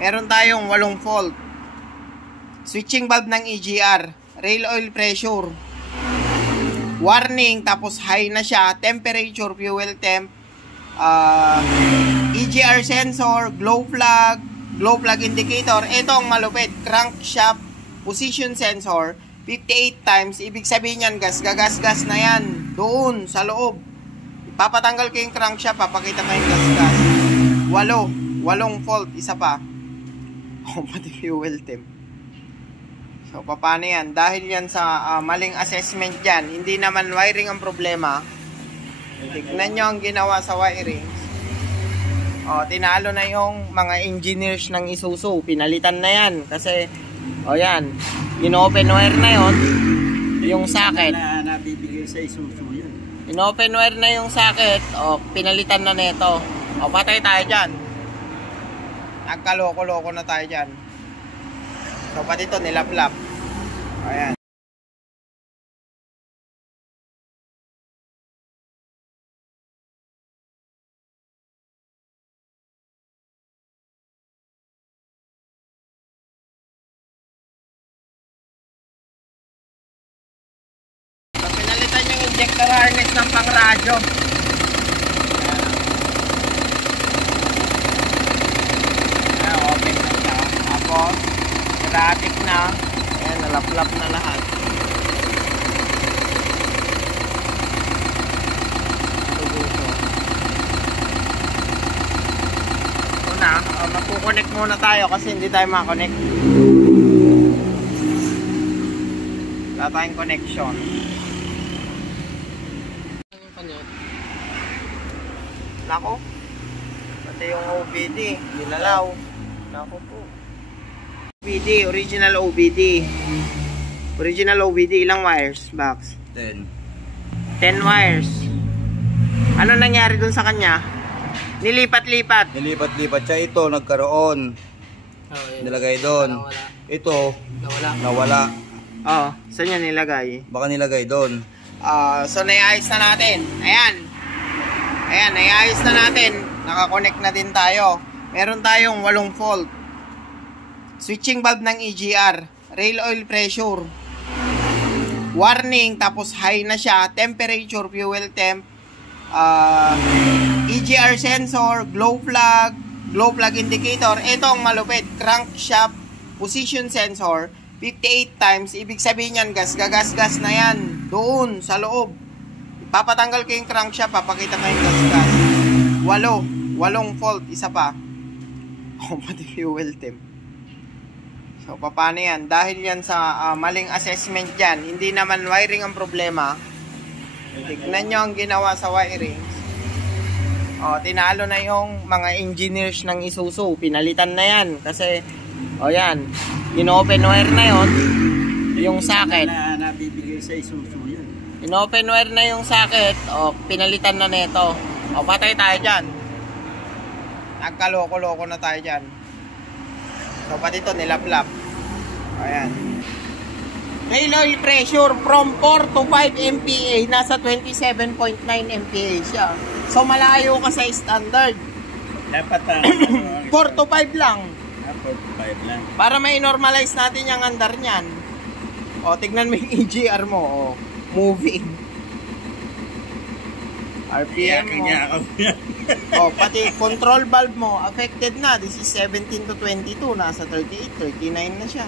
Meron tayong 8 fault. Switching valve ng EGR, rail oil pressure, warning, tapos high na siya, temperature, fuel temp, EGR sensor, glow plug indicator. Ito ang malupit, crankshaft position sensor, 58 times. Ibig sabihin yan, gagas na yan doon sa loob. Papatanggal ko yung crankshaft, papakita ko yung gas. 8 fault, isa pa. Pati fuel temp. So paano yan? Dahil yan sa maling assessment dyan, hindi naman wiring ang problema. Tignan nyo ang ginawa sa wiring. Tinalo na yung mga engineers ng Isuzu. Pinalitan na yan kasi yan, in-open wire na yon, yung socket. Nabibigay sa Isuzu yun. In-open wire na yung socket, pinalitan na nito. Patay tayo dyan. Nagkaloko-loko na tayo dyan. So pati ito nilaplap. Ayan. Pinalitan yung injector harness ng pang-radyo. Open na siya. Tapos, erratic na. Ayan, nalaplap na lahat. Una, magkukonect muna tayo kasi hindi tayo makakonect. Wala tayong connection. Nako, pati yung OBD nilalaw. Nako po, OBD, original OBD, ilang wires, Box? 10 wires. Ano nangyari dun sa kanya? Nilipat-lipat siya. Ito nagkaroon, nilagay doon. Ito nawala. Saan yan nilagay? Baka nilagay doon. So naiayos na natin. Ayan, naiayos na natin. Nakakonect na din tayo. Meron tayong 8 fault. Switching valve ng EGR, rail oil pressure, warning, tapos high na siya, temperature, fuel temp, EGR sensor, glow plug indicator. Ito ang malupit, crankshaft position sensor, 58 times. Ibig sabihin yan, gagas na yan doon sa loob. Papatanggal ko yung crankshaft, papakita ko yung gas. 8 fault, isa pa. Pati fuel temp. So paano yan? Dahil yan sa maling assessment dyan, hindi naman wiring ang problema. Tignan nyo ang ginawa sa wiring. Tinalo na yung mga engineers ng Isuzu. Pinalitan na yan kasi yan, in-open wire na yon, yung socket. Nabibigay sa Isuzu yun. In-open wire na yung socket, pinalitan na nito. Patay tayo dyan. Nagkaloko-loko na tayo dyan. So pati ito nilaplap. Ayan. Rail oil pressure from 4 to 5 MPa, nasa 27.9 MPa siya. So malayo ka sa standard. Dapat 4 to 5 lang. 4 to 5 lang. Para may normalize natin yung andar niyan. Tignan mo yung EGR mo. Moving. RPM mo. Pati control valve mo affected na. This is 17 to 22, nasa 38, 39 na siya.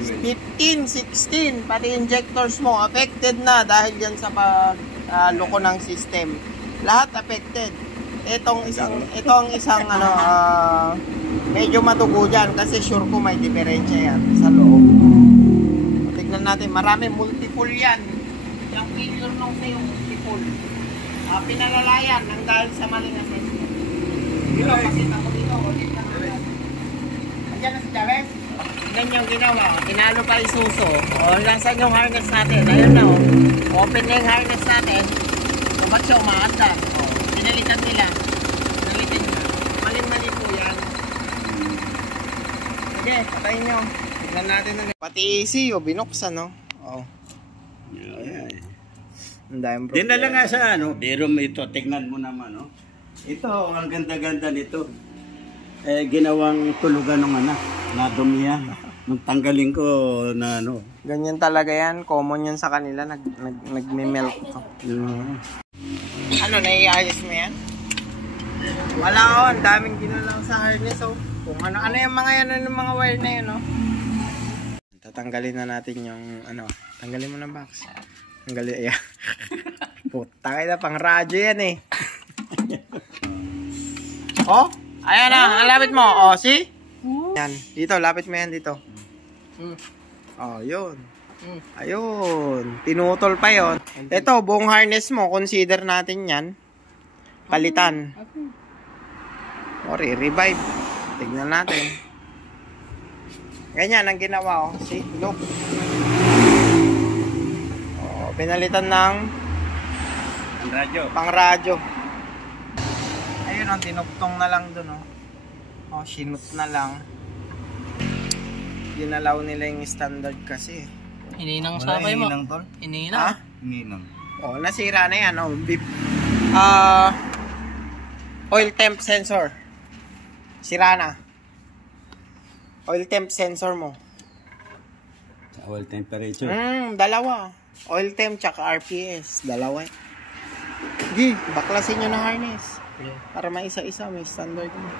15, 16, pati injectors mo affected na dahil yan sa pagloko ng system. Lahat affected. Ito ang isang medyo matugo dyan kasi sure ko may diferensya yan sa loob. Tignan natin, marami multiple yan. Yung failure nung sa yung multiple. Pinalalayan ng dahil sa maling assessment. Dito, pasit ako dito. Andiyan na si Chavez. Ganyan yung ginawa. Tinalo pa Isuzu. Nasaan yung harness natin? Ayun na. Open na yung harness natin. Ba't siya umaandar? Pinalitan nila. Pinalitan nila. Mali po yan. Sige, patayin nyo. Tignan natin ulit. Pati ECU, binuksan, no? Dinala nga sa biro mo ito, tignan mo naman, Ito, ang ganda-ganda nito. ginawang tulugan ng anak. Nadumi yan. Nung tanggalin ko na ano. Ganyan talaga yan. Common yan sa kanila. Nagme-melt to. Ano, naiayos mo yan? Wala oh, ang daming ginalaw sa harness oh. Kung ano yung mga yan, ano yung mga wire na yun oh. Tatanggalin na natin yung ano. Tanggalin mo na box. Tanggalin, ayan. Puta kayo na, pang radyo yan eh. Oh, ayan na, ang lapit mo. Oh, see? Yan, dito, lapit mo yan dito. Oh, yun. Ayun, tinutol pa yon. Ito, buong harness mo, consider natin yan. Palitan. O, re-revive. Tignan natin. Ganyan ang ginawa, oh. See, look. Oh, pinalitan ng pang-radyo. Ayun, oh, tinugtong na lang dun, oh. Oh, sinut na lang. Ginalaw nila yung standard kasi. Ininang sabay mo. Ininang tol? Ininang. Ha? Ininang. Oh, nasira na yan, oh. Oil temp sensor. Sira na. Oil temp sensor mo. Oil temperature. Dalawa. Oil temp tsaka RPS. Dalawa. Gi, baklasin nyo na harness. Para maisa-isa, may standard mo.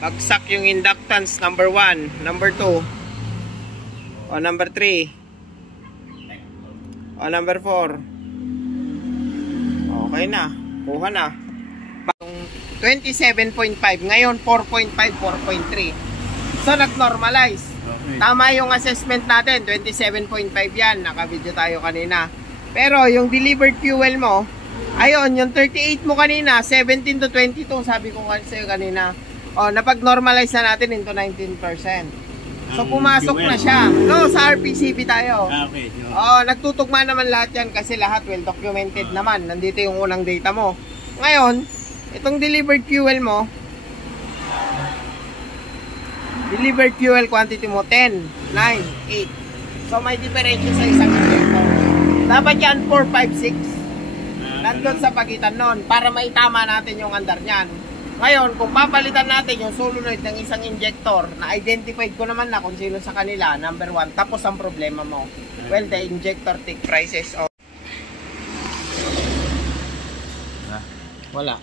Bagsak yung inductance, number 1, number 2, o number 3, o number 4. Okay na, kuha na. 27.5, ngayon 4.5, 4.3. So nag-normalize. Okay. Tama yung assessment natin, 27.5 yan, naka-video tayo kanina. Pero yung delivered fuel mo, ayun, yung 38 mo kanina, 17 to 22, sabi ko sa'yo kanina. O, napag-normalize na natin into 19%. So, pumasok na siya. No, sa RPCP tayo. Okay. O, nagtutugma naman lahat yan kasi lahat well documented naman. Nandito yung unang data mo. Ngayon, itong delivered fuel mo, delivered fuel quantity mo, 10, 9, 8. So, may diferensya sa isang injector. Dapat yan 4, 5, 6. Nandun sa pagitan nun para maitama natin yung andar niyan. Ngayon, kung papalitan natin yung solenoid ng isang injector na identified ko naman na kung sino sa kanila, number 1, tapos ang problema mo. Well, the injector take prices of... Wala.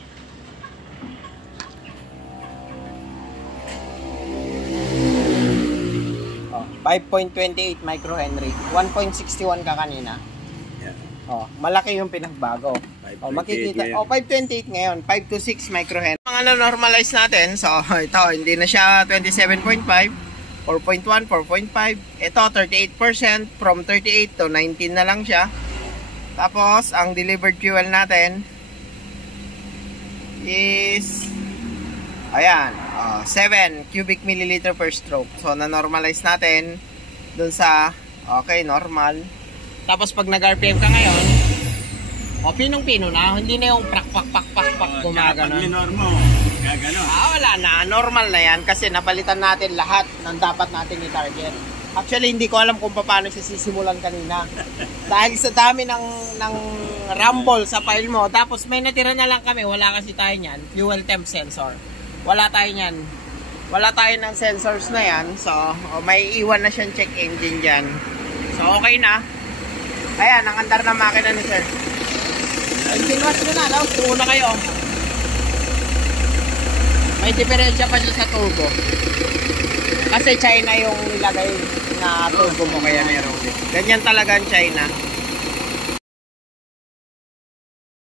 Oh, 5.28 microhenry. 1.61 ka kanina. Oh, malaki yung pinagbago. Oh, makikita. Oh, 528 ngayon, 5 to 6 microhenry. Ang ano normalize natin, so ito hindi na siya 27.5, 4.1, 4.5. Ito 38%, from 38 to 19 na lang siya. Tapos ang delivered fuel natin is ayan, 7 cubic milliliter per stroke. So na-normalize natin dun sa okay, normal. Tapos pag nag-RPM ka ngayon, o pinong-pino na, hindi na yung pak-pak-pak-pak gumagano. Pag minormo, gagano. Wala na, normal na yan kasi napalitan natin lahat ng dapat natin i-target. Actually, hindi ko alam kung paano siya sisimulan kanina. Dahil sa dami ng rumble sa file mo, tapos may natira na lang kami, wala kasi tayo niyan, fuel temp sensor. Wala tayo niyan. Wala tayo ng sensors na yan, so may iwan na siyang check engine dyan. So okay na. Ayan, ang andar ng makina ni sir. Engine wash nyo na, no? Tuuna kayo. May diferensya pa siya sa turbo. Kasi China yung nilagay na turbo mo, kaya meron. Ganyan talaga ang China.